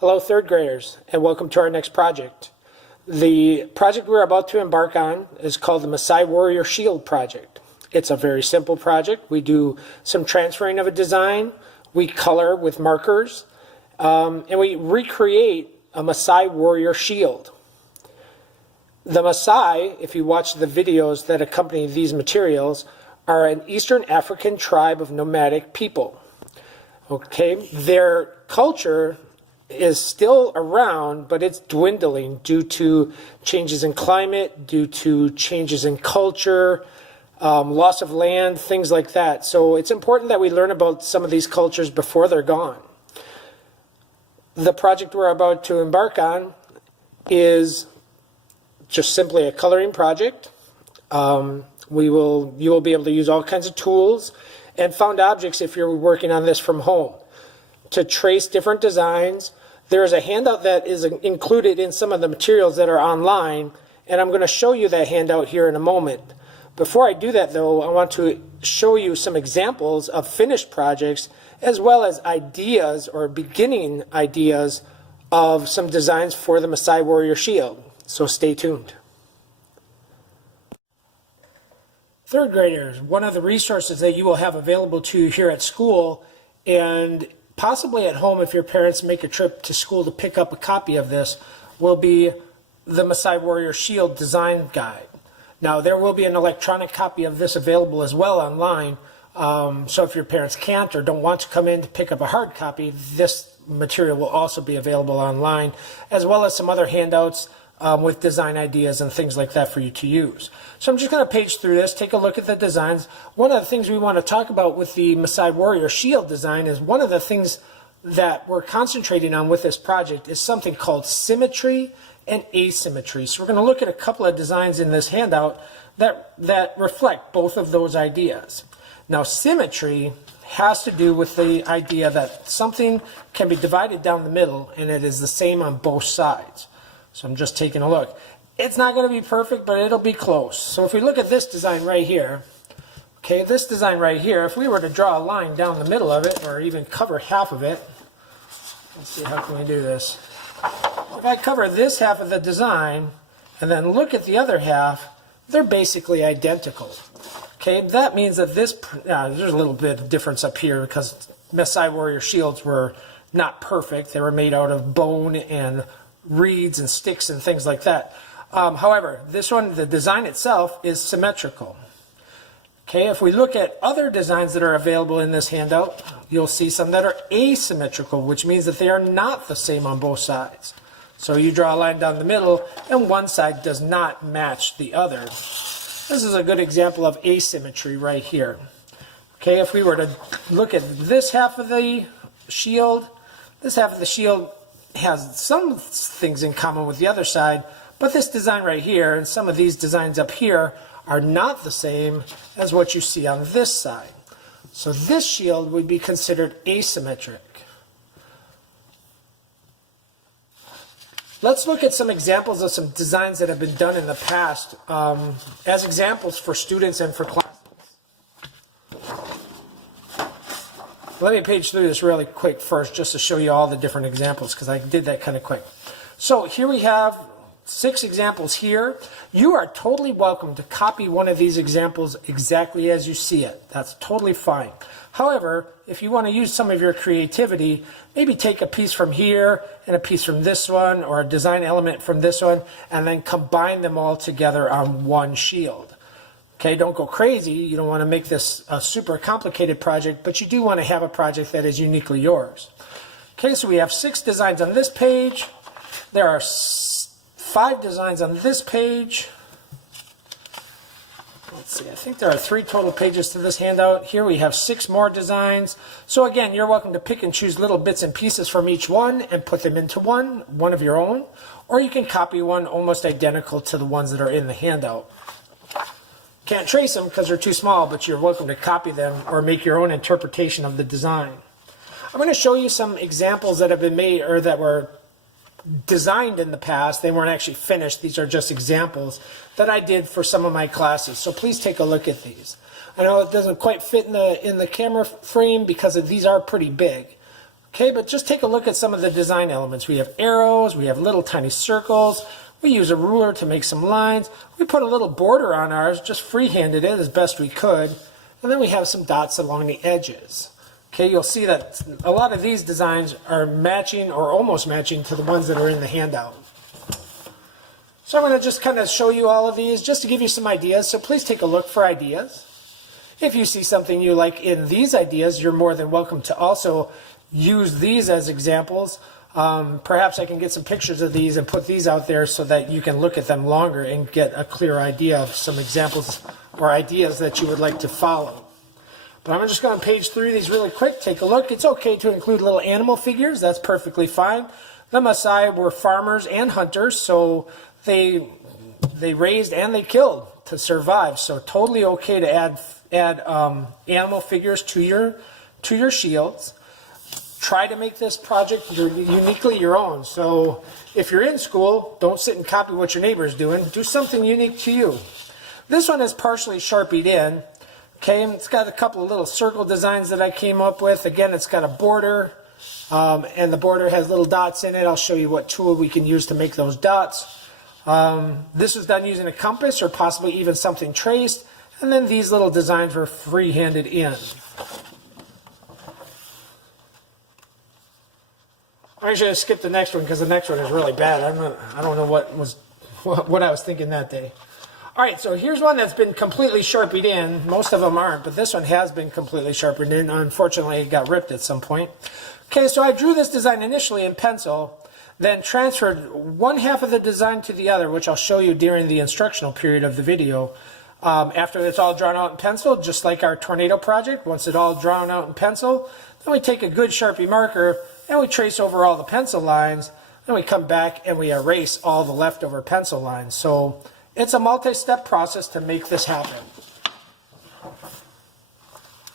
Hello third graders, and welcome to our next project. The project we're about to embark on is called the Maasai Warrior Shield Project. It's a very simple project. We do some transferring of a design, we color with markers, and we recreate a Maasai warrior shield. The Maasai, if you watch the videos that accompany these materials, are an Eastern African tribe of nomadic people. Okay, their culture is still around, but it's dwindling due to changes in climate, due to changes in culture, loss of land, things like that. So it's important that we learn about some of these cultures before they're gone. The project we're about to embark on is just simply a coloring project. You will be able to use all kinds of tools and found objects if you're working on this from home to trace different designs. There is a handout that is included in some of the materials that are online, and I'm going to show you that handout here in a moment. Before I do that though, I want to show you some examples of finished projects as well as ideas or beginning ideas of some designs for the Maasai Warrior Shield. So stay tuned. Third graders, one of the resources that you will have available to you here at school and possibly at home if your parents make a trip to school to pick up a copy of this will be the Maasai Warrior Shield Design Guide. Now there will be an electronic copy of this available as well online, so if your parents can't or don't want to come in to pick up a hard copy, this material will also be available online, as well as some other handouts with design ideas and things like that for you to use. So I'm just going to page through this, take a look at the designs. One of the things we want to talk about with the Maasai Warrior Shield design is one of the things that we're concentrating on with this project is something called symmetry and asymmetry. So we're going to look at a couple of designs in this handout that reflect both of those ideas. Now symmetry has to do with the idea that something can be divided down the middle and it is the same on both sides. So I'm just taking a look. It's not going to be perfect, but it'll be close. So if we look at this design right here, okay, this design right here, if we were to draw a line down the middle of it, or even cover half of it, let's see, how can we do this? If I cover this half of the design, and then look at the other half, they're basically identical. Okay, that means that this, there's a little bit of difference up here because Maasai Warrior Shields were not perfect. They were made out of bone and reeds and sticks and things like that. However, this one, the design itself is symmetrical. Okay, if we look at other designs that are available in this handout, you'll see some that are asymmetrical, which means that they are not the same on both sides. So you draw a line down the middle and one side does not match the other. This is a good example of asymmetry right here. Okay, if we were to look at this half of the shield, this half of the shield has some things in common with the other side, but this design right here and some of these designs up here are not the same as what you see on this side. So this shield would be considered asymmetric. Let's look at some examples of some designs that have been done in the past as examples for students and for classes. Let me page through this really quick first just to show you all the different examples because I did that kind of quick. So here we have 6 examples here. You are totally welcome to copy one of these examples exactly as you see it. That's totally fine. However, if you want to use some of your creativity, maybe take a piece from here and a piece from this one or a design element from this one and then combine them all together on one shield. Okay, don't go crazy. You don't want to make this a super complicated project, but you do want to have a project that is uniquely yours. Okay, so we have 6 designs on this page. There are 5 designs on this page. Let's see, I think there are 3 total pages to this handout. Here we have 6 more designs. So again, you're welcome to pick and choose little bits and pieces from each one and put them into one of your own, or you can copy one almost identical to the ones that are in the handout. Can't trace them because they're too small, but you're welcome to copy them or make your own interpretation of the design. I'm going to show you some examples that have been made or that were designed in the past. They weren't actually finished. These are just examples that I did for some of my classes. So please take a look at these. I know it doesn't quite fit in the camera frame because these are pretty big. Okay, but just take a look at some of the design elements. We have arrows, we have little tiny circles, we use a ruler to make some lines, we put a little border on ours, just freehanded it as best we could, and then we have some dots along the edges. Okay, you'll see that a lot of these designs are matching or almost matching to the ones that are in the handout. So I'm going to just kind of show you all of these just to give you some ideas, so please take a look for ideas. If you see something you like in these ideas, you're more than welcome to also use these as examples. Perhaps I can get some pictures of these and put these out there so that you can look at them longer and get a clear idea of some examples or ideas that you would like to follow. But I'm just going to page through these really quick. Take a look. It's okay to include little animal figures. That's perfectly fine. The Maasai were farmers and hunters, so they raised and they killed to survive. So totally okay to add animal figures to your shields. Try to make this project uniquely your own. So if you're in school, don't sit and copy what your neighbor is doing. Do something unique to you. This one is partially Sharpied in. Okay, and it's got a couple of little circle designs that I came up with. Again, it's got a border, and the border has little dots in it. I'll show you what tool we can use to make those dots. This was done using a compass or possibly even something traced. And then these little designs were free-handed in. I'm actually going to skip the next one because the next one is really bad. I don't know what I was thinking that day. All right, so here's one that's been completely Sharpied in. Most of them aren't, but this one has been completely Sharpied in. Unfortunately, it got ripped at some point. Okay, so I drew this design initially in pencil, then transferred one half of the design to the other, which I'll show you during the instructional period of the video. After it's all drawn out in pencil, just like our tornado project, once it's all drawn out in pencil, then we take a good Sharpie marker and we trace over all the pencil lines. Then we come back and we erase all the leftover pencil lines. So it's a multi-step process to make this happen.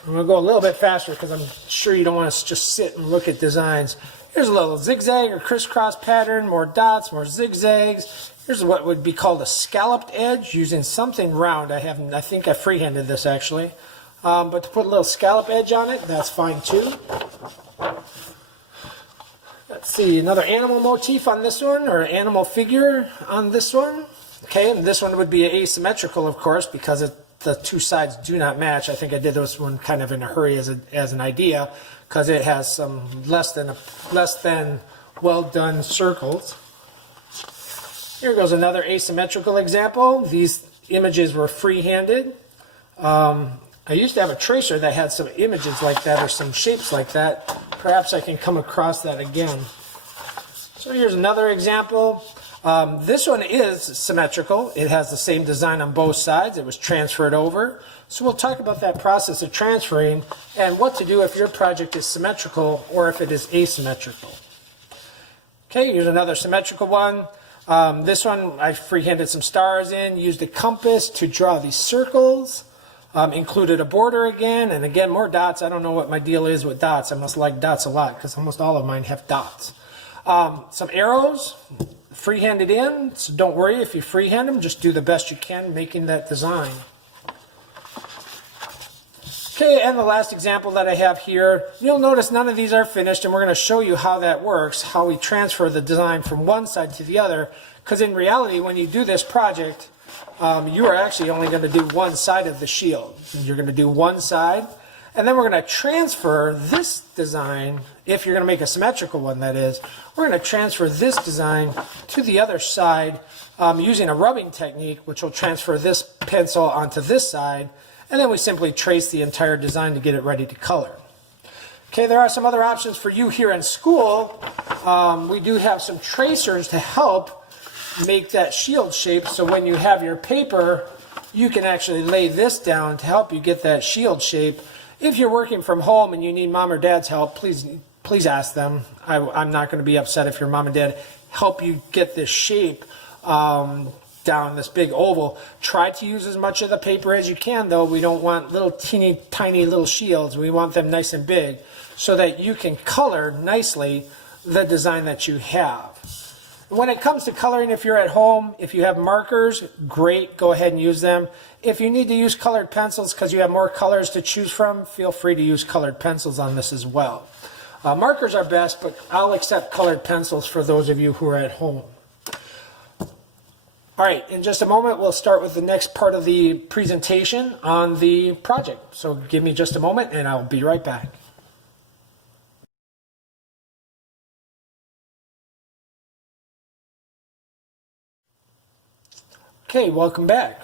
I'm going to go a little bit faster because I'm sure you don't want to just sit and look at designs. Here's a little zigzag or crisscross pattern, more dots, more zigzags. Here's what would be called a scalloped edge using something round. I think I freehanded this actually. But to put a little scallop edge on it, that's fine too. Let's see, another animal motif on this one, or animal figure on this one. Okay, and this one would be asymmetrical, of course, because the two sides do not match. I think I did this one kind of in a hurry as an idea, because it has some less than well done circles. Here goes another asymmetrical example. These images were free-handed. I used to have a tracer that had some images like that or some shapes like that. Perhaps I can come across that again. So here's another example. This one is symmetrical. It has the same design on both sides. It was transferred over. So we'll talk about that process of transferring and what to do if your project is symmetrical or if it is asymmetrical. Okay, here's another symmetrical one. This one I freehanded some stars in, used a compass to draw these circles. Included a border again, and again more dots. I don't know what my deal is with dots. I must like dots a lot because almost all of mine have dots. Some arrows, free-handed in, so don't worry if you freehand them. Just do the best you can making that design. Okay, and the last example that I have here, you'll notice none of these are finished, and we're going to show you how that works, how we transfer the design from one side to the other, because in reality when you do this project, you are actually only going to do one side of the shield. You're going to do one side, and then we're going to transfer this design, if you're going to make a symmetrical one that is, we're going to transfer this design to the other side using a rubbing technique, which will transfer this pencil onto this side, and then we simply trace the entire design to get it ready to color. Okay, there are some other options for you here in school. We do have some tracers to help make that shield shape, so when you have your paper, you can actually lay this down to help you get that shield shape. If you're working from home and you need mom or dad's help, please ask them. I'm not going to be upset if your mom and dad help you get this shape down this big oval. Try to use as much of the paper as you can, though. We don't want little teeny tiny little shields. We want them nice and big so that you can color nicely the design that you have. When it comes to coloring, if you're at home, if you have markers, great, go ahead and use them. If you need to use colored pencils because you have more colors to choose from, feel free to use colored pencils on this as well. Markers are best, but I'll accept colored pencils for those of you who are at home. All right, in just a moment, we'll start with the next part of the presentation on the project. So give me just a moment and I'll be right back. Okay, welcome back.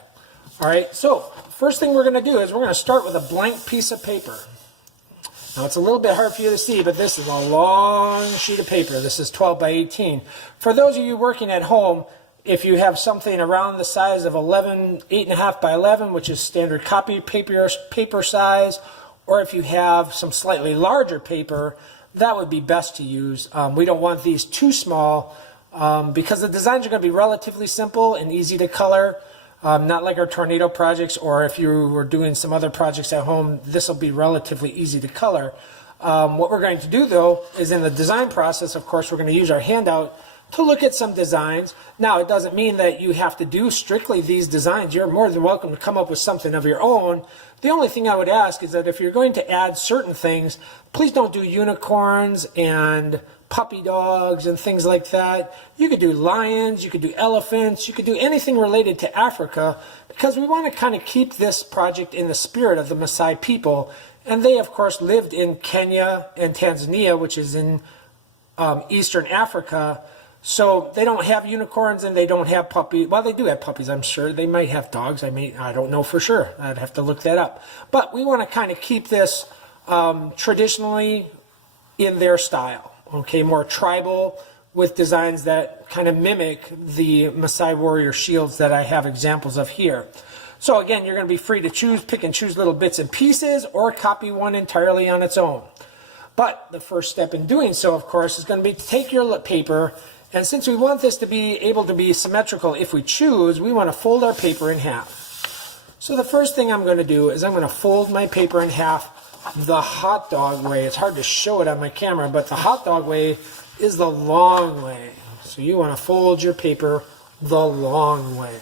All right, so first thing we're going to do is we're going to start with a blank piece of paper. Now it's a little bit hard for you to see, but this is a long sheet of paper. This is 12 by 18. For those of you working at home, if you have something around the size of 8.5 by 11, which is standard copy paper size, or if you have some slightly larger paper, that would be best to use. We don't want these too small because the designs are going to be relatively simple and easy to color. Not like our tornado projects, or if you were doing some other projects at home, this will be relatively easy to color. What we're going to do though is in the design process, of course, we're going to use our handout to look at some designs. Now, it doesn't mean that you have to do strictly these designs. You're more than welcome to come up with something of your own. The only thing I would ask is that if you're going to add certain things, please don't do unicorns and puppy dogs and things like that. You could do lions, you could do elephants, you could do anything related to Africa, because we want to kind of keep this project in the spirit of the Maasai people. And they, of course, lived in Kenya and Tanzania, which is in Eastern Africa. So they don't have unicorns and they don't have puppies. Well, they do have puppies, I'm sure. They might have dogs. I don't know for sure. I'd have to look that up. But we want to kind of keep this traditionally in their style. Okay, more tribal, with designs that kind of mimic the Maasai warrior shields that I have examples of here. So again, you're going to be free to pick and choose little bits and pieces, or copy one entirely on its own. But the first step in doing so, of course, is going to be to take your paper. And since we want this to be able to be symmetrical if we choose, we want to fold our paper in half. So the first thing I'm going to do is I'm going to fold my paper in half the hot dog way. It's hard to show it on my camera, but the hot dog way is the long way. So you want to fold your paper the long way.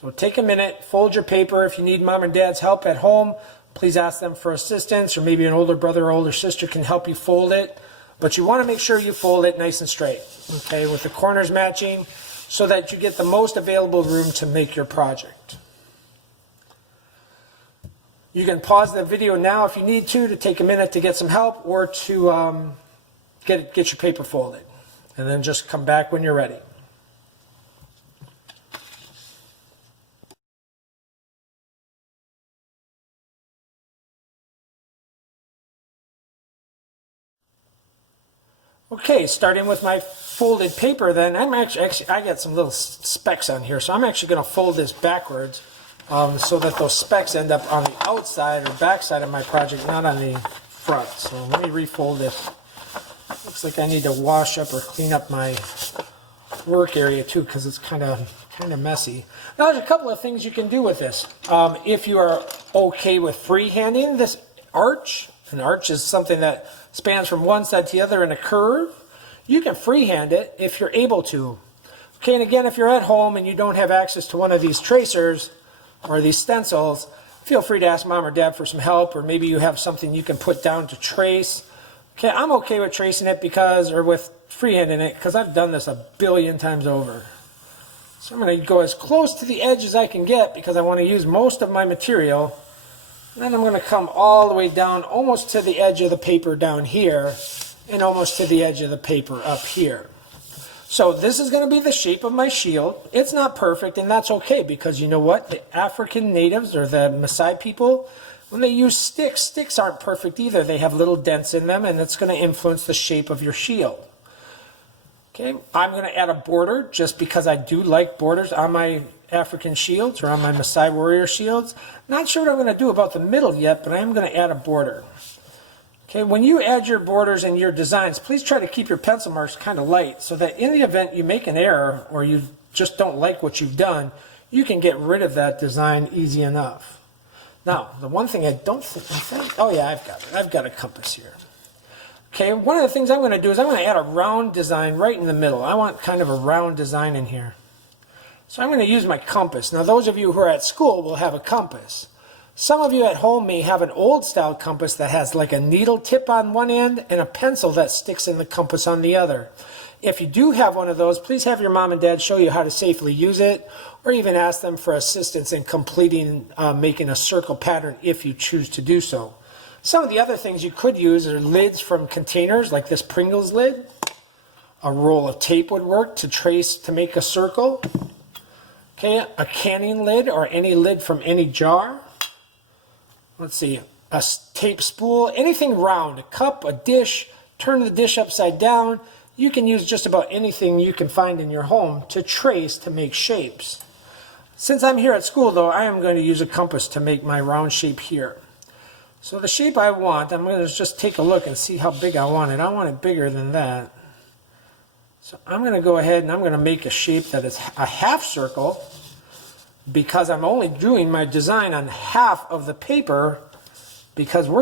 So take a minute, fold your paper. If you need mom and dad's help at home, please ask them for assistance, or maybe an older brother or older sister can help you fold it. But you want to make sure you fold it nice and straight, okay, with the corners matching, so that you get the most available room to make your project. You can pause the video now if you need to take a minute to get some help, or to get your paper folded. And then just come back when you're ready. Okay, starting with my folded paper then, I got some little specks on here, so I'm actually going to fold this backwards so that those specks end up on the outside or back side of my project, not on the front. So let me refold this. Looks like I need to wash up or clean up my work area too, because it's kind of messy. Now there's a couple of things you can do with this. If you are okay with freehanding this arch, an arch is something that spans from one side to the other in a curve. You can freehand it if you're able to. Okay, and again, if you're at home and you don't have access to one of these tracers or these stencils, feel free to ask mom or dad for some help, or maybe you have something you can put down to trace. Okay, I'm okay with tracing it with freehanding it, because I've done this a billion times over. So I'm going to go as close to the edge as I can get, because I want to use most of my material. And then I'm going to come all the way down almost to the edge of the paper down here, and almost to the edge of the paper up here. So this is going to be the shape of my shield. It's not perfect, and that's okay, because you know what? The African natives, or the Maasai people, when they use sticks aren't perfect either. They have little dents in them, and it's going to influence the shape of your shield. Okay, I'm going to add a border just because I do like borders on my African shields, or on my Maasai warrior shields. Not sure what I'm going to do about the middle yet, but I am going to add a border. Okay, when you add your borders and your designs, please try to keep your pencil marks kind of light, so that in the event you make an error or you just don't like what you've done, you can get rid of that design easy enough. Now, the one thing I think, oh yeah, I've got a compass here. Okay, one of the things I'm going to do is I'm going to add a round design right in the middle. I want kind of a round design in here. So I'm going to use my compass. Now, those of you who are at school will have a compass. Some of you at home may have an old style compass that has like a needle tip on one end and a pencil that sticks in the compass on the other. If you do have one of those, please have your mom and dad show you how to safely use it, or even ask them for assistance in completing, making a circle pattern if you choose to do so. Some of the other things you could use are lids from containers, like this Pringles lid. A roll of tape would work to trace, to make a circle. Okay, a canning lid or any lid from any jar. Let's see, a tape spool, anything round, a cup, a dish, turn the dish upside down. You can use just about anything you can find in your home to trace, to make shapes. Since I'm here at school though, I am going to use a compass to make my round shape here. So the shape I want, I'm going to just take a look and see how big I want it. I want it bigger than that. So I'm going to go ahead and I'm going to make a shape that is a half circle, because I'm only doing my design on half of the paper, because I'm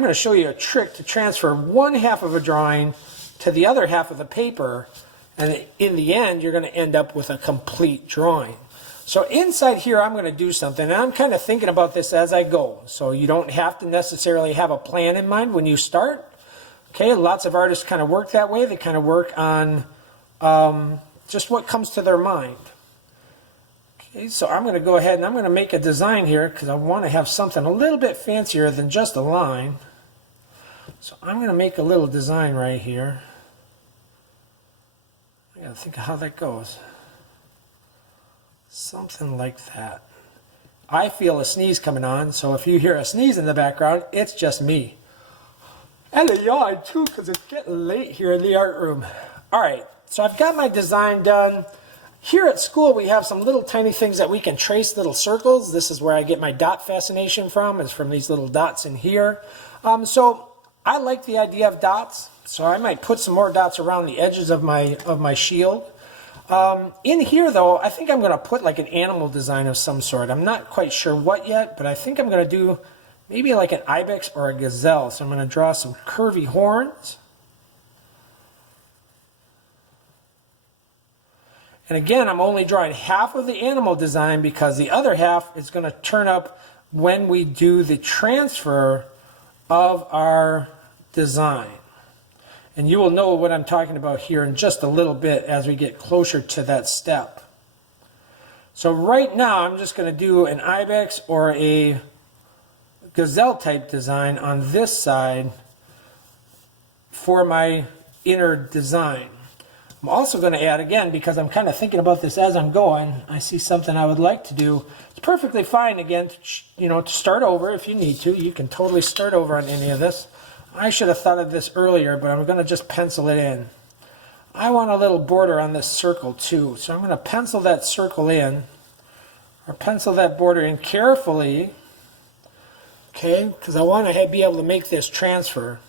going to show you a trick to transfer one half of a drawing to the other half of the paper, and in the end you're going to end up with a complete drawing. So inside here I'm going to do something, and I'm kind of thinking about this as I go, so you don't have to necessarily have a plan in mind when you start. Okay, lots of artists kind of work that way. They kind of work on just what comes to their mind. Okay, so I'm going to go ahead and I'm going to make a design here, because I want to have something a little bit fancier than just a line. So I'm going to make a little design right here. I got to think of how that goes. Something like that. I feel a sneeze coming on, so if you hear a sneeze in the background, it's just me. And a yawn too, because it's getting late here in the art room. Alright, so I've got my design done. Here at school we have some little tiny things that we can trace, little circles. This is where I get my dot fascination from, is from these little dots in here. So I like the idea of dots, so I might put some more dots around the edges of my shield. In here though, I think I'm going to put like an animal design of some sort. I'm not quite sure what yet, but I think I'm going to do maybe like an ibex or a gazelle. So I'm going to draw some curvy horns. And again, I'm only drawing half of the animal design, because the other half is going to turn up when we do the transfer of our design. And you will know what I'm talking about here in just a little bit as we get closer to that step. So right now I'm just going to do an ibex or a gazelle type design on this side for my inner design. I'm also going to add, again, because I'm kind of thinking about this as I'm going, I see something I would like to do. It's perfectly fine, again, to start over if you need to. You can totally start over on any of this. I should have thought of this earlier, but I'm going to just pencil it in. I want a little border on this circle too, so I'm going to pencil that circle in, or pencil that border in carefully, okay, because I want to be able to make this transfer.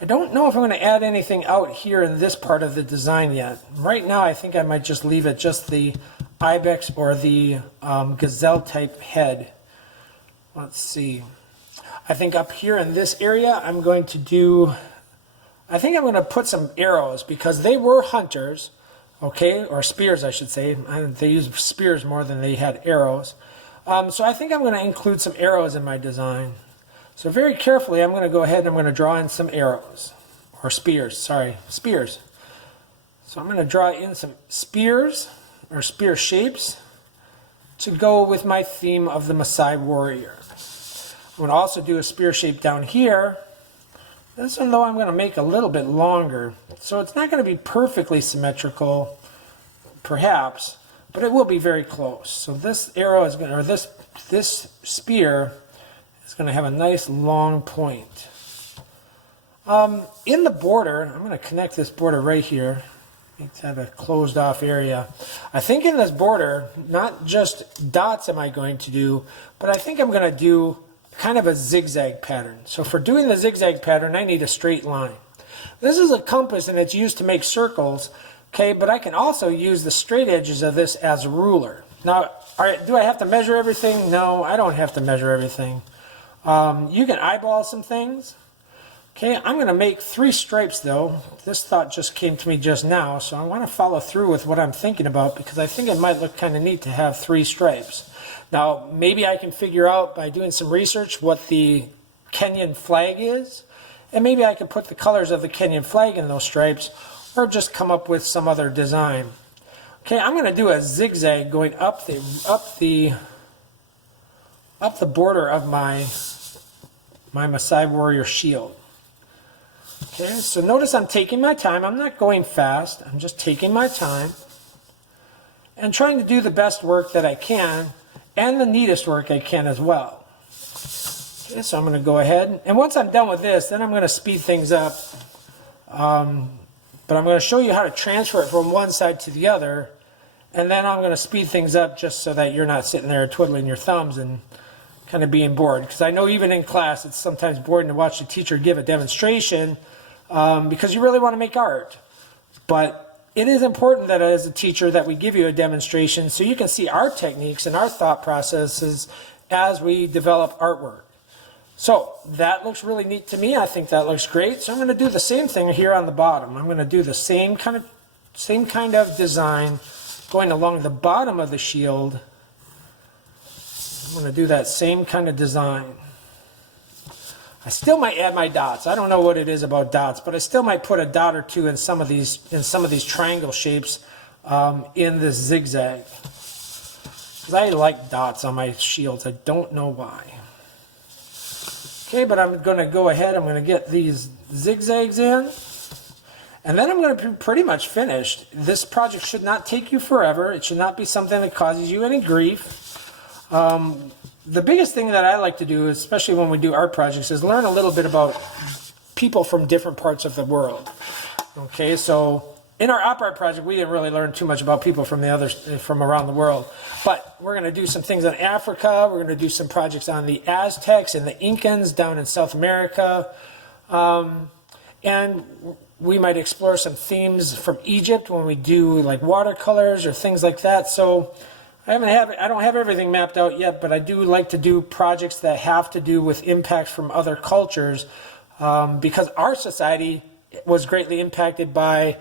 I don't know if I'm going to add anything out here in this part of the design yet. Right now I think I might just leave it just the ibex or the gazelle type head. Let's see. I think up here in this area I'm going to do, I think I'm going to put some arrows, because they were hunters, okay, or spears I should say. They used spears more than they had arrows. So I think I'm going to include some arrows in my design. So very carefully I'm going to go ahead and I'm going to draw in some arrows, or spears, sorry, spears. So I'm going to draw in some spears, or spear shapes, to go with my theme of the Maasai warrior. I'm going to also do a spear shape down here. This one though I'm going to make a little bit longer, so it's not going to be perfectly symmetrical, perhaps, but it will be very close. So this arrow is going to, or this spear is going to have a nice long point. In the border, I'm going to connect this border right here. Let's have a closed off area. I think in this border, not just dots am I going to do, but I think I'm going to do kind of a zigzag pattern. So for doing the zigzag pattern, I need a straight line. This is a compass and it's used to make circles, okay, but I can also use the straight edges of this as a ruler. Now, do I have to measure everything? No, I don't have to measure everything. You can eyeball some things, Okay, I'm going to make 3 stripes though. This thought just came to me just now, so I want to follow through with what I'm thinking about because I think it might look kind of neat to have 3 stripes. Now, maybe I can figure out by doing some research what the Kenyan flag is, and maybe I could put the colors of the Kenyan flag in those stripes, or just come up with some other design. Okay, I'm going to do a zigzag going up the border of my Maasai warrior shield. Okay, so notice I'm taking my time. I'm not going fast. I'm just taking my time and trying to do the best work that I can and the neatest work I can as well. Okay, so I'm going to go ahead, and once I'm done with this, then I'm going to speed things up. But I'm going to show you how to transfer it from one side to the other, and then I'm going to speed things up just so that you're not sitting there twiddling your thumbs and kind of being bored. Because I know even in class it's sometimes boring to watch the teacher give a demonstration because you really want to make art. But it is important that as a teacher that we give you a demonstration so you can see our techniques and our thought processes as we develop artwork. So that looks really neat to me. I think that looks great. So I'm going to do the same thing here on the bottom. I'm going to do the same kind of design going along the bottom of the shield. I'm going to do that same kind of design. I still might add my dots. I don't know what it is about dots, but I still might put a dot or two in some of these triangle shapes in this zigzag. Because I like dots on my shields. I don't know why. Okay, but I'm going to go ahead. I'm going to get these zigzags in. And then I'm going to be pretty much finished. This project should not take you forever. It should not be something that causes you any grief. The biggest thing that I like to do, especially when we do art projects, is learn a little bit about people from different parts of the world. Okay, so in our op art project, we didn't really learn too much about people from around the world. But we're going to do some things on Africa. We're going to do some projects on the Aztecs and the Incans down in South America. And we might explore some themes from Egypt when we do like watercolors or things like that. So I don't have everything mapped out yet, but I do like to do projects that have to do with impacts from other cultures because our society was greatly impacted by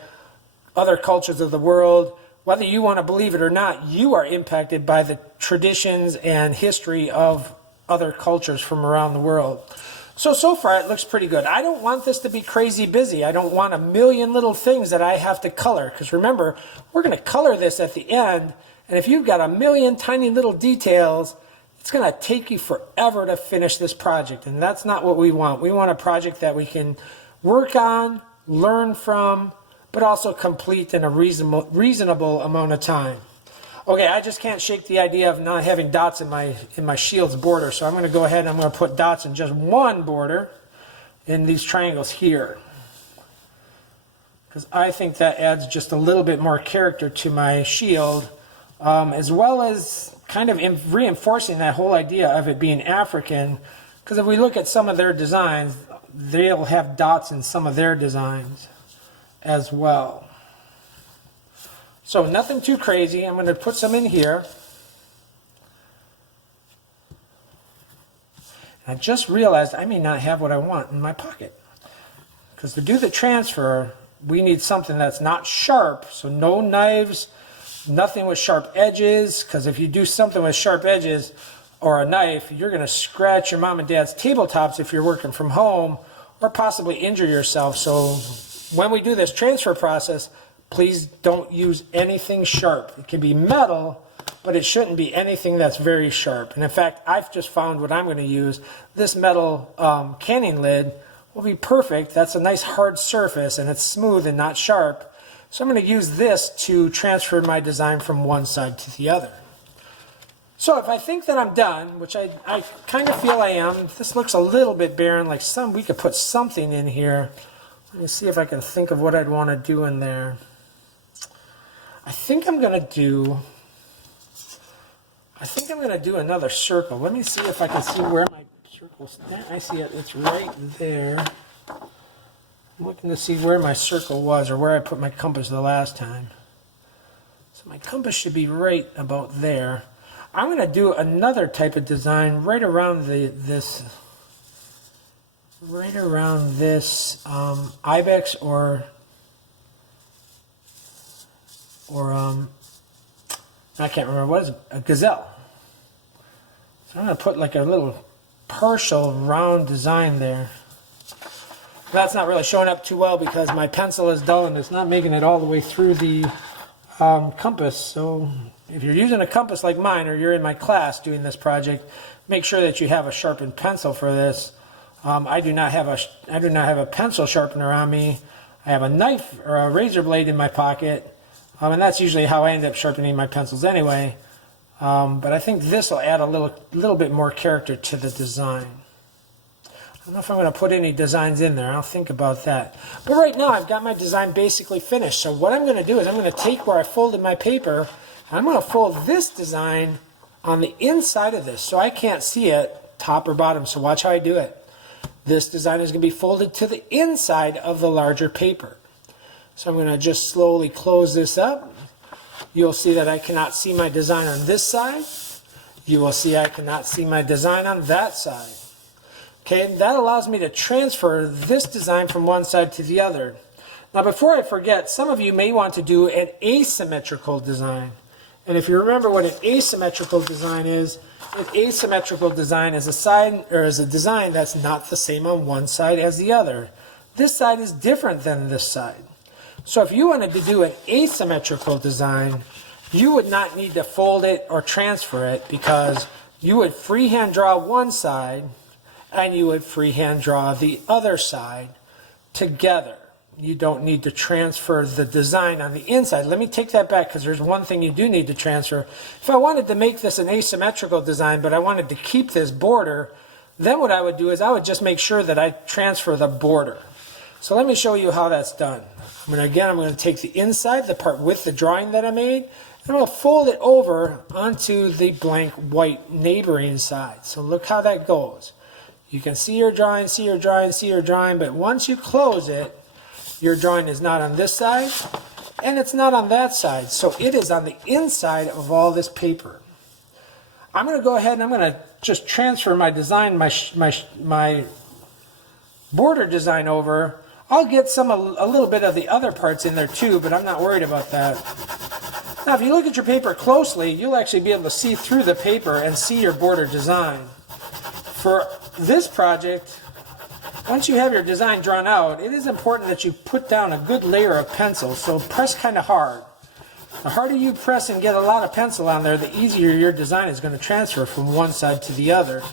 other cultures of the world. Whether you want to believe it or not, you are impacted by the traditions and history of other cultures from around the world. So far it looks pretty good. I don't want this to be crazy busy. I don't want a million little things that I have to color, because remember, we're going to color this at the end. And if you've got a million tiny little details, it's going to take you forever to finish this project. And that's not what we want. We want a project that we can work on, learn from, but also complete in a reasonable amount of time. Okay, I just can't shake the idea of not having dots in my shield's border. So I'm going to go ahead and I'm going to put dots in just one border in these triangles here. Because I think that adds just a little bit more character to my shield. As well as kind of reinforcing that whole idea of it being African, because if we look at some of their designs, they'll have dots in some of their designs as well. So nothing too crazy. I'm going to put some in here. I just realized I may not have what I want in my pocket, because to do the transfer, we need something that's not sharp, so no knives, nothing with sharp edges, because if you do something with sharp edges or a knife, you're going to scratch your mom and dad's tabletops if you're working from home, or possibly injure yourself. So when we do this transfer process, please don't use anything sharp. It can be metal, but it shouldn't be anything that's very sharp. And in fact, I've just found what I'm going to use. This metal canning lid will be perfect. That's a nice hard surface, and it's smooth and not sharp. So I'm going to use this to transfer my design from one side to the other. So if I think that I'm done, which I kind of feel I am, this looks a little bit barren, like we could put something in here. Let me see if I can think of what I'd want to do in there. I think I'm going to do another circle. Let me see if I can see where my circle's at. I see it. It's right there. I'm looking to see where my circle was, or where I put my compass the last time. So my compass should be right about there. I'm going to do another type of design right around this right around this ibex or I can't remember, what is it? A gazelle. So I'm going to put like a little partial round design there. That's not really showing up too well because my pencil is dull and it's not making it all the way through the compass. So if you're using a compass like mine, or you're in my class doing this project, make sure that you have a sharpened pencil for this. I do not have a pencil sharpener on me. I have a knife or a razor blade in my pocket, and that's usually how I end up sharpening my pencils anyway. But I think this will add a little bit more character to the design. I don't know if I'm going to put any designs in there. I'll think about that. But right now I've got my design basically finished. So what I'm going to do is I'm going to take where I folded my paper, and I'm going to fold this design on the inside of this so I can't see it top or bottom. So watch how I do it. This design is going to be folded to the inside of the larger paper. So I'm going to just slowly close this up. You'll see that I cannot see my design on this side. You will see I cannot see my design on that side. Okay, that allows me to transfer this design from one side to the other. Now before I forget, some of you may want to do an asymmetrical design. And if you remember what an asymmetrical design is, an asymmetrical design is a design that's not the same on one side as the other. This side is different than this side. So if you wanted to do an asymmetrical design, you would not need to fold it or transfer it, because you would freehand draw one side and you would freehand draw the other side together. You don't need to transfer the design on the inside. Let me take that back, because there's one thing you do need to transfer. If I wanted to make this an asymmetrical design, but I wanted to keep this border, then what I would do is I would just make sure that I transfer the border. So let me show you how that's done. I'm going to take the inside, the part with the drawing that I made, and I'm going to fold it over onto the blank white neighboring side. So look how that goes. You can see your drawing, see your drawing, see your drawing, but once you close it, your drawing is not on this side, and it's not on that side. So it is on the inside of all this paper. I'm going to go ahead and I'm going to just transfer my design, my border design over. I'll get a little bit of the other parts in there too, but I'm not worried about that. Now, if you look at your paper closely, you'll actually be able to see through the paper and see your border design. For this project, once you have your design drawn out, it is important that you put down a good layer of pencil, so press kind of hard. The harder you press and get a lot of pencil on there, the easier your design is going to transfer from one side to the other.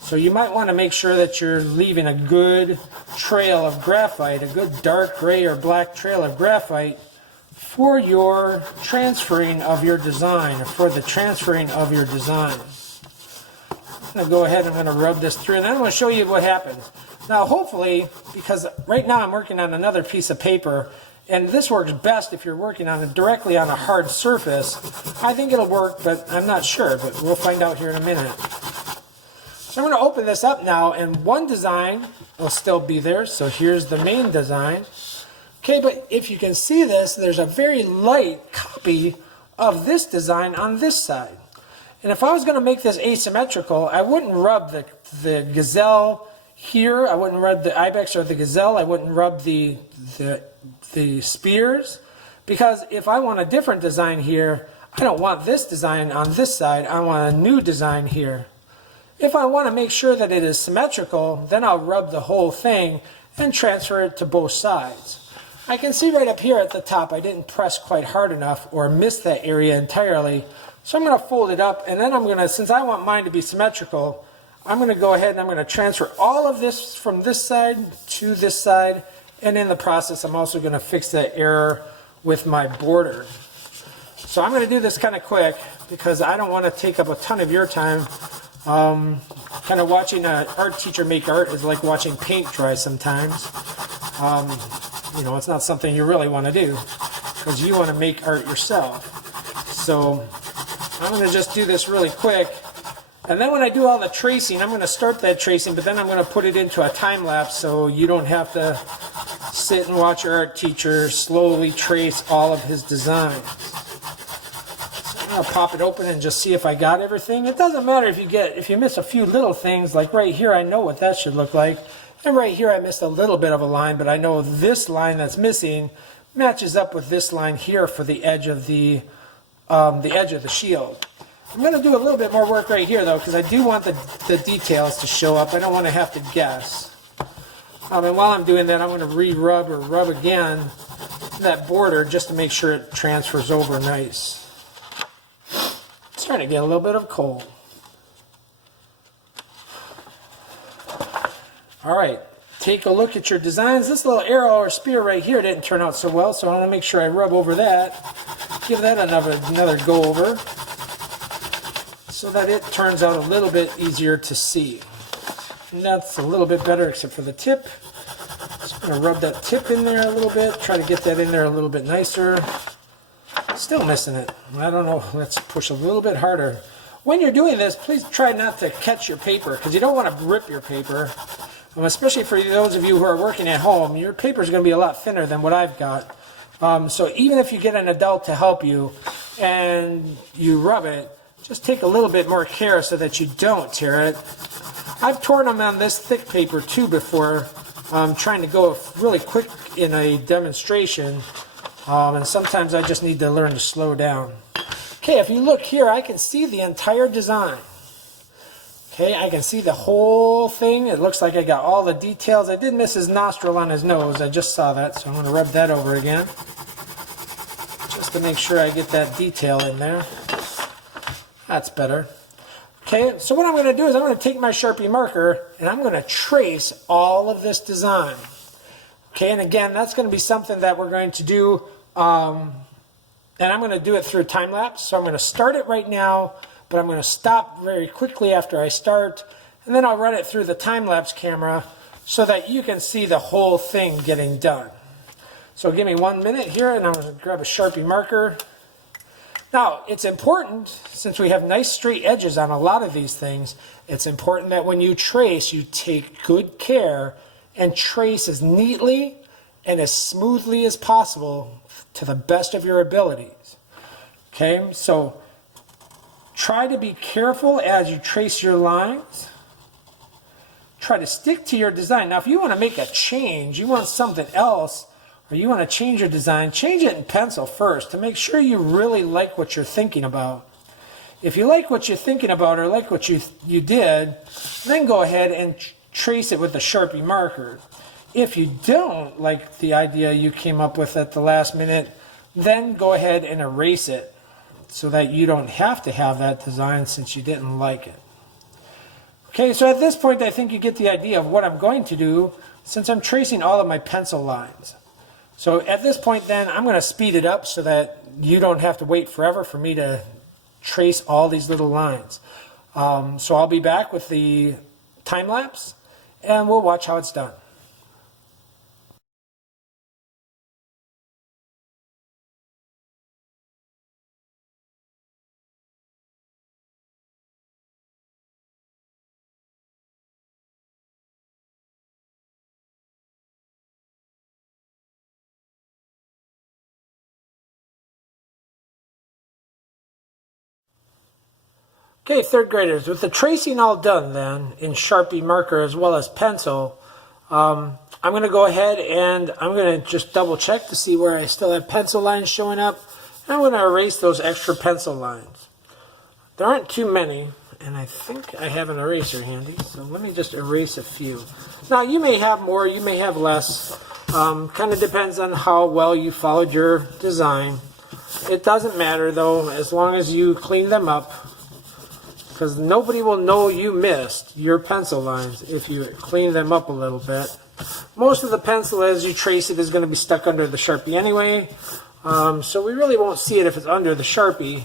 So you might want to make sure that you're leaving a good trail of graphite, a good dark gray or black trail of graphite for your transferring of your design, or for the transferring of your design. I'm going to go ahead and I'm going to rub this through, and then I'm going to show you what happens. Now hopefully, because right now I'm working on another piece of paper, and this works best if you're working on it directly on a hard surface. I think it'll work, but I'm not sure, but we'll find out here in a minute. So I'm going to open this up now, and one design will still be there. So here's the main design. Okay, but if you can see this, there's a very light copy of this design on this side. And if I was going to make this asymmetrical, I wouldn't rub the gazelle here. I wouldn't rub the ibex or the gazelle. I wouldn't rub the spears. Because if I want a different design here, I don't want this design on this side. I want a new design here. If I want to make sure that it is symmetrical, then I'll rub the whole thing and transfer it to both sides. I can see right up here at the top I didn't press quite hard enough or missed that area entirely. So I'm going to fold it up, and then I'm going to, since I want mine to be symmetrical, I'm going to go ahead and I'm going to transfer all of this from this side to this side, and in the process I'm also going to fix that error with my border. So I'm going to do this kind of quick because I don't want to take up a ton of your time. Kind of watching an art teacher make art is like watching paint dry sometimes. You know, it's not something you really want to do because you want to make art yourself. So I'm going to just do this really quick. And then when I do all the tracing, I'm going to start that tracing, but then I'm going to put it into a time lapse so you don't have to sit and watch your art teacher slowly trace all of his designs. So I'm I'll pop it open and just see if I got everything. It doesn't matter if you miss a few little things, like right here I know what that should look like. And right here I missed a little bit of a line, but I know this line that's missing matches up with this line here for the edge of the shield. I'm going to do a little bit more work right here though, because I do want the details to show up. I don't want to have to guess. And while I'm doing that, I'm going to re-rub or rub again that border just to make sure it transfers over nice. It's starting to get a little bit of cold. All right, take a look at your designs. This little arrow or spear right here didn't turn out so well, so I want to make sure I rub over that. Give that another go over so that it turns out a little bit easier to see. And that's a little bit better except for the tip. Just going to rub that tip in there a little bit, try to get that in there a little bit nicer. Still missing it. I don't know, let's push a little bit harder. When you're doing this, please try not to catch your paper because you don't want to rip your paper. Especially for those of you who are working at home, your paper is going to be a lot thinner than what I've got. So even if you get an adult to help you and you rub it, just take a little bit more care so that you don't tear it. I've torn them on this thick paper too before, trying to go really quick in a demonstration, and sometimes I just need to learn to slow down. Okay, if you look here, I can see the entire design. Okay, I can see the whole thing. It looks like I got all the details. I did miss his nostril on his nose. I just saw that, so I'm going to rub that over again just to make sure I get that detail in there. That's better. Okay, so what I'm going to do is I'm going to take my Sharpie marker and I'm going to trace all of this design. Okay, and again, that's going to be something that we're going to do, and I'm going to do it through time lapse. So I'm going to start it right now, but I'm going to stop very quickly after I start, and then I'll run it through the time lapse camera so that you can see the whole thing getting done. So give me 1 minute here, and I'm going to grab a Sharpie marker. Now, it's important, since we have nice straight edges on a lot of these things, it's important that when you trace, you take good care and trace as neatly and as smoothly as possible to the best of your abilities. Okay, so try to be careful as you trace your lines. Try to stick to your design. Now, if you want to make a change, you want something else, or you want to change your design, change it in pencil first to make sure you really like what you're thinking about. If you like what you're thinking about or like what you did, then go ahead and trace it with a Sharpie marker. If you don't like the idea you came up with at the last minute, then go ahead and erase it so that you don't have to have that design since you didn't like it. Okay, so at this point I think you get the idea of what I'm going to do since I'm tracing all of my pencil lines. So at this point then I'm going to speed it up so that you don't have to wait forever for me to trace all these little lines. So I'll be back with the time lapse and we'll watch how it's done. Okay, third graders, with the tracing all done then in Sharpie marker as well as pencil, I'm going to go ahead and I'm going to just double check to see where I still have pencil lines showing up. And I'm going to erase those extra pencil lines. There aren't too many, and I think I have an eraser handy, so let me just erase a few. Now, you may have more, you may have less. Kind of depends on how well you followed your design. It doesn't matter, though, as long as you clean them up, because nobody will know you missed your pencil lines if you clean them up a little bit. Most of the pencil as you trace it is going to be stuck under the Sharpie anyway, so we really won't see it if it's under the Sharpie.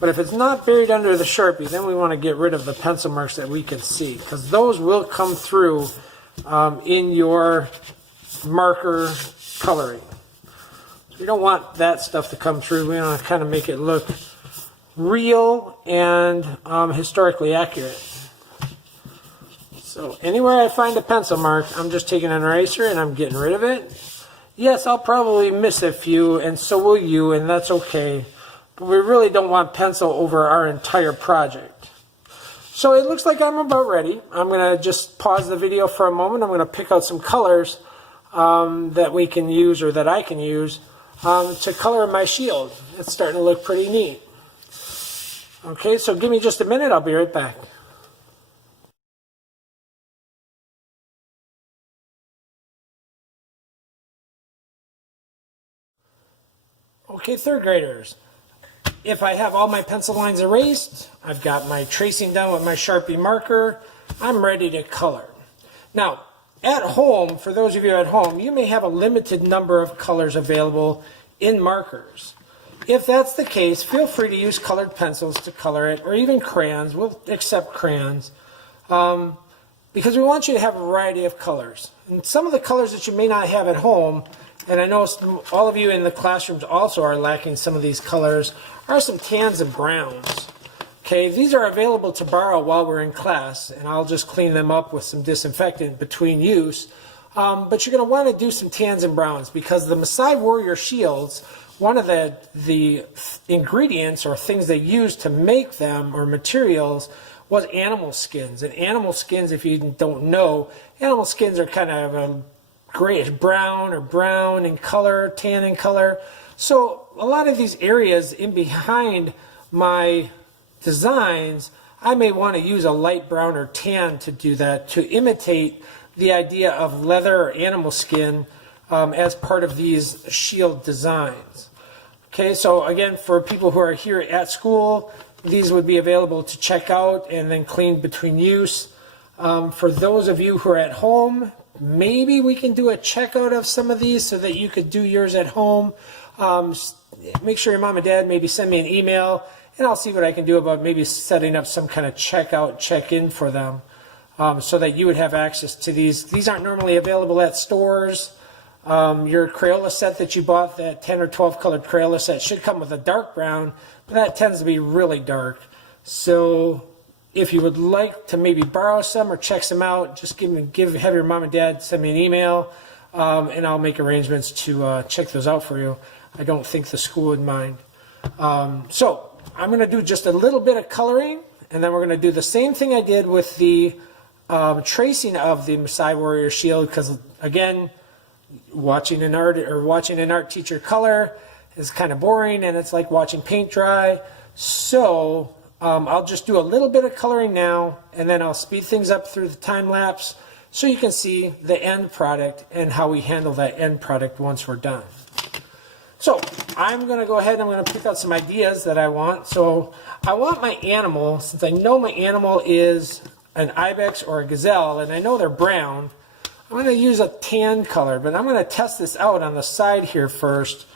But if it's not buried under the Sharpie, then we want to get rid of the pencil marks that we can see, because those will come through in your marker coloring. So we don't want that stuff to come through. We want to kind of make it look real and historically accurate. So anywhere I find a pencil mark, I'm just taking an eraser and I'm getting rid of it. Yes, I'll probably miss a few, and so will you, and that's okay. but we really don't want pencil over our entire project. So it looks like I'm about ready. I'm going to just pause the video for a moment. I'm going to pick out some colors that we can use, or that I can use, to color my shield. It's starting to look pretty neat. Okay, so give me just a minute. I'll be right back. Okay, third graders. If I have all my pencil lines erased, I've got my tracing done with my Sharpie marker, I'm ready to color. Now, at home, for those of you at home, you may have a limited number of colors available in markers. If that's the case, feel free to use colored pencils to color it, or even crayons. We'll accept crayons, because we want you to have a variety of colors. And some of the colors that you may not have at home, and I know all of you in the classrooms also are lacking some of these colors, are some tans and browns. Okay, these are available to borrow while we're in class, and I'll just clean them up with some disinfectant between use. But you're going to want to do some tans and browns, because the Maasai warrior shields, one of the ingredients or things they used to make them, or materials, was animal skins. And animal skins, if you don't know, animal skins are kind of a grayish brown, or brown in color, tan in color. So a lot of these areas in behind my designs, I may want to use a light brown or tan to do that, to imitate the idea of leather or animal skin as part of these shield designs. Okay, so again, for people who are here at school, these would be available to check out and then clean between use. For those of you who are at home, maybe we can do a checkout of some of these so that you could do yours at home. Make sure your mom and dad maybe send me an email, and I'll see what I can do about maybe setting up some kind of checkout, check-in for them, so that you would have access to these. These aren't normally available at stores. Your Crayola set that you bought, that 10 or 12 colored Crayola set, should come with a dark brown, but that tends to be really dark. So if you would like to maybe borrow some or check some out, just have your mom and dad send me an email, and I'll make arrangements to check those out for you. I don't think the school would mind. So I'm going to do just a little bit of coloring, and then we're going to do the same thing I did with the tracing of the Maasai warrior shield, because again, watching an art teacher color is kind of boring, and it's like watching paint dry. So I'll just do a little bit of coloring now, and then I'll speed things up through the time lapse so you can see the end product and how we handle that end product once we're done. So I'm going to go ahead and I'm going to pick out some ideas that I want. So I want my animal, since I know my animal is an ibex or a gazelle, and I know they're brown, I'm going to use a tan color, but I'm going to test this out on the side here first.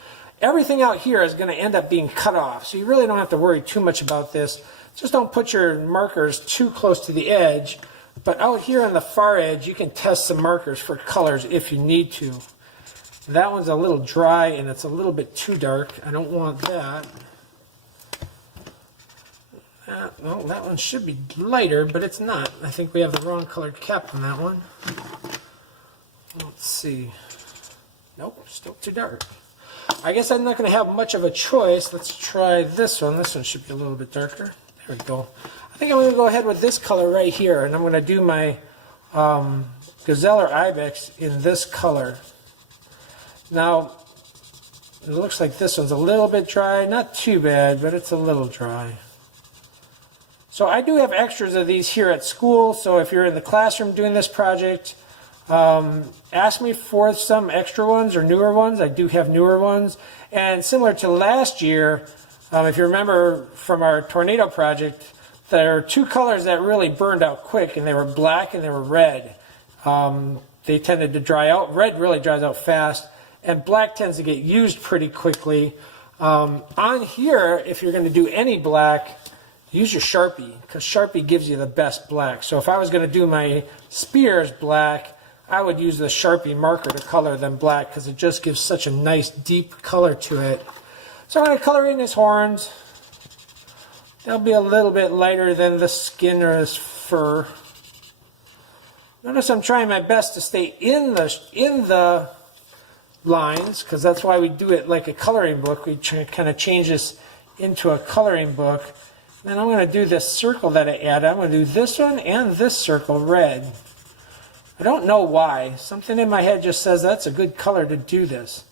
Everything out here is going to end up being cut off, so you really don't have to worry too much about this. Just don't put your markers too close to the edge, but out here on the far edge you can test some markers for colors if you need to. That one's a little dry and it's a little bit too dark. I don't want that. Well, that one should be lighter, but it's not. I think we have the wrong colored cap on that one. Let's see. Nope, still too dark. I guess I'm not going to have much of a choice. Let's try this one. This one should be a little bit darker. There we go. I think I'm going to go ahead with this color right here, and I'm going to do my gazelle or ibex in this color. Now, it looks like this one's a little bit dry. Not too bad, but it's a little dry. So I do have extras of these here at school, so if you're in the classroom doing this project, ask me for some extra ones or newer ones. I do have newer ones. And similar to last year, if you remember from our tornado project, there are two colors that really burned out quick, and they were black and they were red. They tended to dry out. Red really dries out fast, and black tends to get used pretty quickly. On here, if you're going to do any black, use your Sharpie, because Sharpie gives you the best black. So if I was going to do my spears black, I would use the Sharpie marker to color them black, because it just gives such a nice deep color to it. So I'm going to color in his horns. They'll be a little bit lighter than the skin or his fur. Notice I'm trying my best to stay in the lines, because that's why we do it like a coloring book. We kind of change this into a coloring book. Then I'm going to do this circle that I added. I'm going to do this one and this circle red. I don't know why. Something in my head just says that's a good color to do this.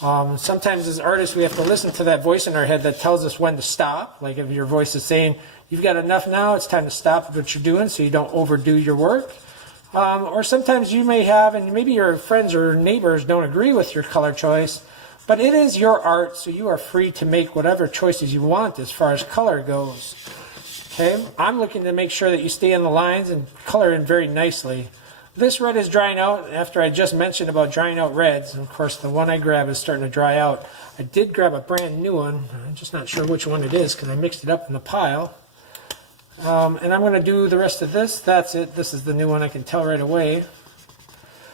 Sometimes as artists we have to listen to that voice in our head that tells us when to stop. Like if your voice is saying, you've got enough now, it's time to stop what you're doing so you don't overdo your work. Or sometimes you may have, and maybe your friends or neighbors don't agree with your color choice, but it is your art, so you are free to make whatever choices you want as far as color goes. Okay, I'm looking to make sure that you stay in the lines and color in very nicely. This red is drying out after I just mentioned about drying out reds. And of course, the one I grabbed is starting to dry out. I did grab a brand new one. I'm just not sure which one it is because I mixed it up in the pile. And I'm going to do the rest of this. That's it. This is the new one. I can tell right away.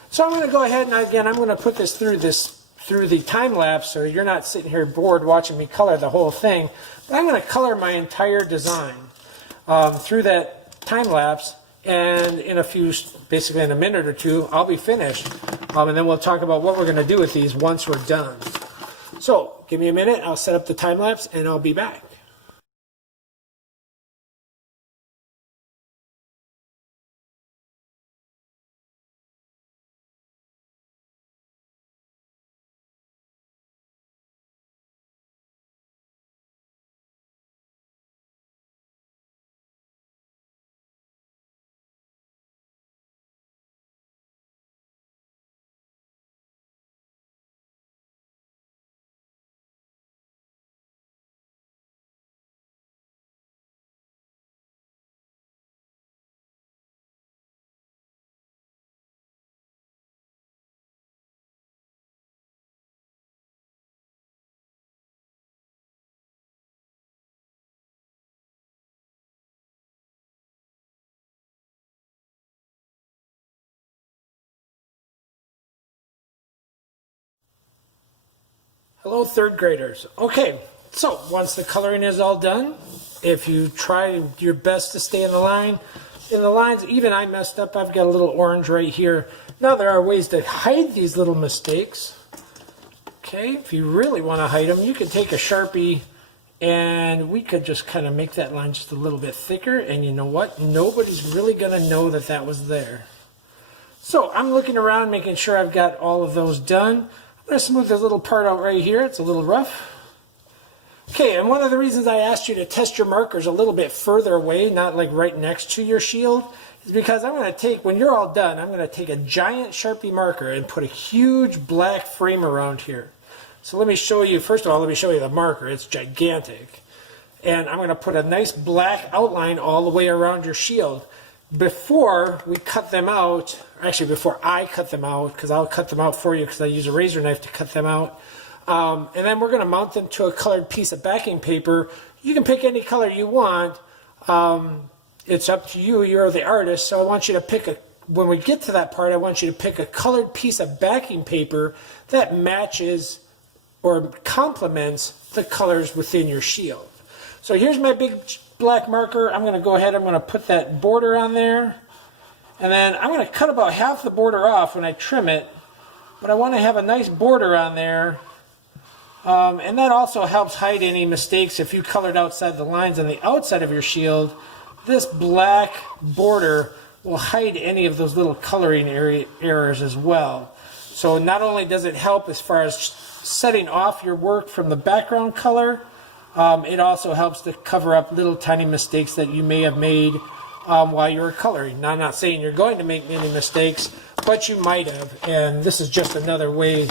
So I'm going to go ahead and again, I'm going to put this through the time lapse so you're not sitting here bored watching me color the whole thing. But I'm going to color my entire design through that time lapse. And in basically in a minute or two, I'll be finished. And then we'll talk about what we're going to do with these once we're done. So give me a minute, I'll set up the time lapse and I'll be back. Hello, third graders. Okay, so once the coloring is all done, if you try your best to stay in the lines, even I messed up. I've got a little orange right here. Now there are ways to hide these little mistakes. Okay, if you really want to hide them, you can take a Sharpie and we could just kind of make that line just a little bit thicker. And you know what? Nobody's really going to know that that was there. So I'm looking around, making sure I've got all of those done. I'm going to smooth this little part out right here. It's a little rough. Okay, and one of the reasons I asked you to test your markers a little bit further away, not like right next to your shield, is because I'm going to take, when you're all done, I'm going to take a giant Sharpie marker and put a huge black frame around here. So let me show you, first of all, let me show you the marker. It's gigantic. And I'm going to put a nice black outline all the way around your shield. Before we cut them out, actually before I cut them out, because I'll cut them out for you because I use a razor knife to cut them out. And then we're going to mount them to a colored piece of backing paper. You can pick any color you want. It's up to you. You're the artist. So I want you to pick when we get to that part, I want you to pick a colored piece of backing paper that matches or complements the colors within your shield. So here's my big black marker. I'm going to go ahead, I'm going to put that border on there. And then I'm going to cut about half the border off when I trim it. But I want to have a nice border on there. And that also helps hide any mistakes if you colored outside the lines on the outside of your shield. This black border will hide any of those little coloring errors as well. So not only does it help as far as setting off your work from the background color, it also helps to cover up little tiny mistakes that you may have made while you were coloring. Now, I'm not saying you're going to make many mistakes, but you might have. And this is just another way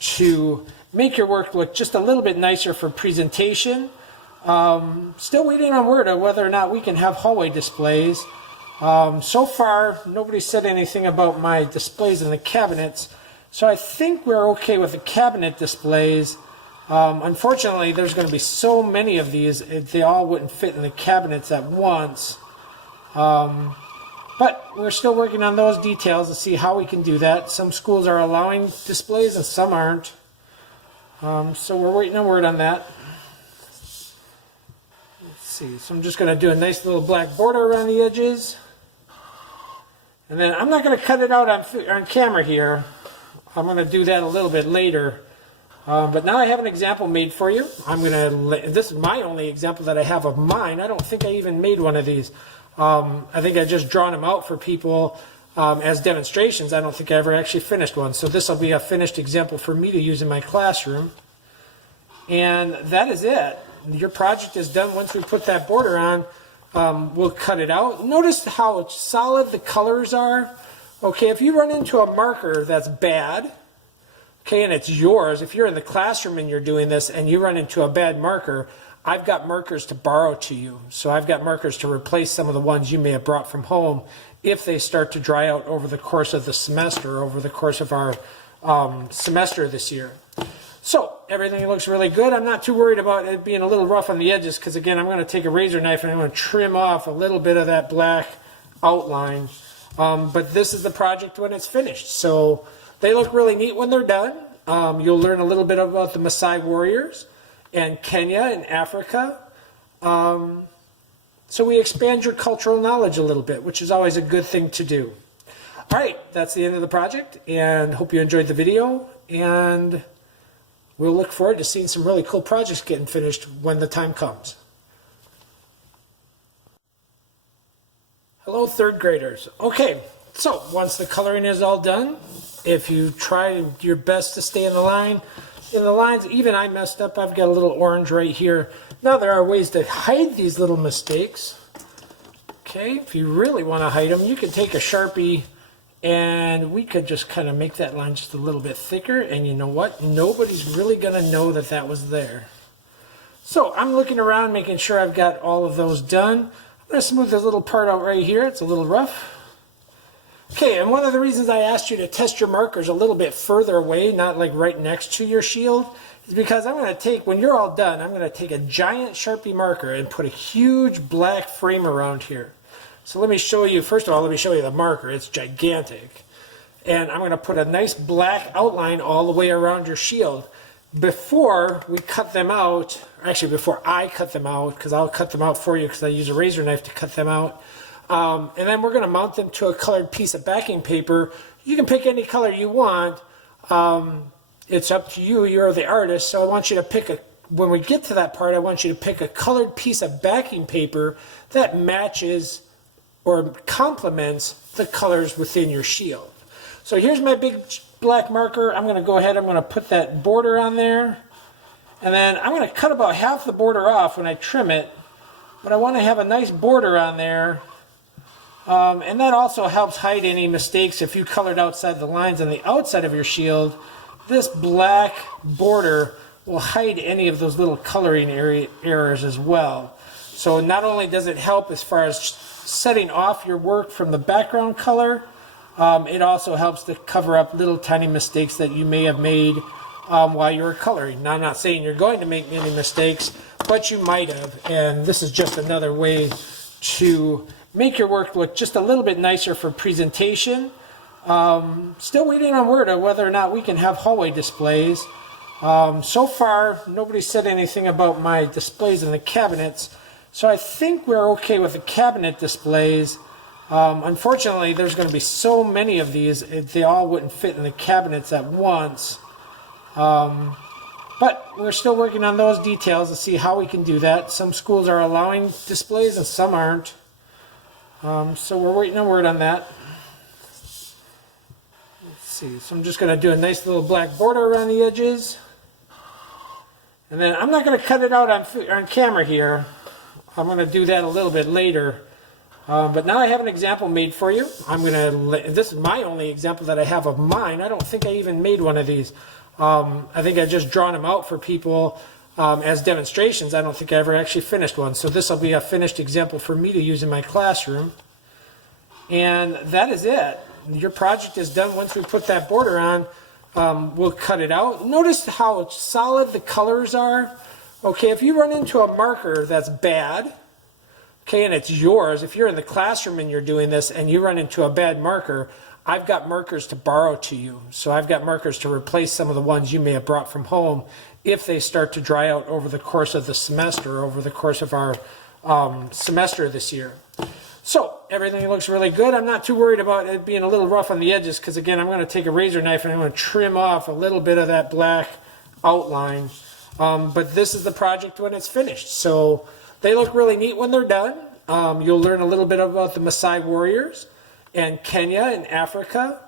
to make your work look just a little bit nicer for presentation. Still waiting on word on whether or not we can have hallway displays. So far, nobody said anything about my displays in the cabinets. So I think we're okay with the cabinet displays. Unfortunately, there's going to be so many of these, they all wouldn't fit in the cabinets at once. But we're still working on those details to see how we can do that. Some schools are allowing displays and some aren't. So we're waiting on word on that. Let's see. So I'm just going to do a nice little black border around the edges. And then I'm not going to cut it out on camera here. I'm going to do that a little bit later. But now I have an example made for you. This is my only example that I have of mine. I don't think I even made one of these. I think I just drawn them out for people as demonstrations. I don't think I ever actually finished one. So this will be a finished example for me to use in my classroom. And that is it. Your project is done. Once we put that border on, we'll cut it out. Notice how solid the colors are. Okay, if you run into a marker that's bad, okay, and it's yours, if you're in the classroom and you're doing this and you run into a bad marker, I've got markers to borrow to you. So I've got markers to replace some of the ones you may have brought from home if they start to dry out over the course of the semester, over the course of our semester this year. So everything looks really good. I'm not too worried about it being a little rough on the edges because, again, I'm going to take a razor knife and I'm going to trim off a little bit of that black outline. But this is the project when it's finished. So they look really neat when they're done. You'll learn a little bit about the Maasai warriors and Kenya and Africa. So we expand your cultural knowledge a little bit, which is always a good thing to do. All right, that's the end of the project, and hope you enjoyed the video. And we'll look forward to seeing some really cool projects getting finished when the time comes. Hello, third graders. Okay, so once the coloring is all done, if you try your best to stay in the lines, even I messed up. I've got a little orange right here. Now there are ways to hide these little mistakes. Okay, if you really want to hide them, you can take a Sharpie and we could just kind of make that line just a little bit thicker, and you know what? Nobody's really going to know that that was there. So I'm looking around, making sure I've got all of those done. I'm going to smooth this little part out right here. It's a little rough. Okay, and one of the reasons I asked you to test your markers a little bit further away, not like right next to your shield, is because I'm going to take, when you're all done, I'm going to take a giant Sharpie marker and put a huge black frame around here. So let me show you, first of all, let me show you the marker. It's gigantic. And I'm going to put a nice black outline all the way around your shield. Before we cut them out, actually before I cut them out, because I'll cut them out for you because I use a razor knife to cut them out. And then we're going to mount them to a colored piece of backing paper. You can pick any color you want. It's up to you. You're the artist. So I want you to pick when we get to that part, I want you to pick a colored piece of backing paper that matches or complements the colors within your shield. So here's my big black marker. I'm going to go ahead, I'm going to put that border on there. And then I'm going to cut about half the border off when I trim it. But I want to have a nice border on there. And that also helps hide any mistakes if you colored outside the lines on the outside of your shield. This black border will hide any of those little coloring errors as well. So not only does it help as far as setting off your work from the background color, it also helps to cover up little tiny mistakes that you may have made while you were coloring. Now, I'm not saying you're going to make many mistakes, but you might have. And this is just another way to make your work look just a little bit nicer for presentation. Still waiting on word on whether or not we can have hallway displays. So far, nobody said anything about my displays in the cabinets. So I think we're okay with the cabinet displays. Unfortunately, there's going to be so many of these, they all wouldn't fit in the cabinets at once. But we're still working on those details to see how we can do that. Some schools are allowing displays and some aren't. So we're waiting on word on that. Let's see. So I'm just going to do a nice little black border around the edges. And then I'm not going to cut it out on camera here. I'm going to do that a little bit later. But now I have an example made for you. This is my only example that I have of mine. I don't think I even made one of these. I think I just drawn them out for people as demonstrations. I don't think I ever actually finished one. So this will be a finished example for me to use in my classroom. And that is it. Your project is done. Once we put that border on, we'll cut it out. Notice how solid the colors are. Okay, if you run into a marker that's bad, okay, and it's yours, if you're in the classroom and you're doing this and you run into a bad marker, I've got markers to borrow to you. So I've got markers to replace some of the ones you may have brought from home if they start to dry out over the course of the semester, over the course of our semester this year. So everything looks really good. I'm not too worried about it being a little rough on the edges because, again, I'm going to take a razor knife and I'm going to trim off a little bit of that black outline. But this is the project when it's finished. So they look really neat when they're done. You'll learn a little bit about the Maasai warriors and Kenya and Africa.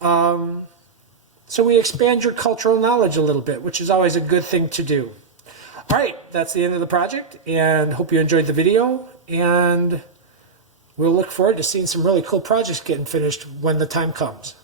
So we expand your cultural knowledge a little bit, which is always a good thing to do. All right, that's the end of the project, and hope you enjoyed the video, and we'll look forward to seeing some really cool projects getting finished when the time comes.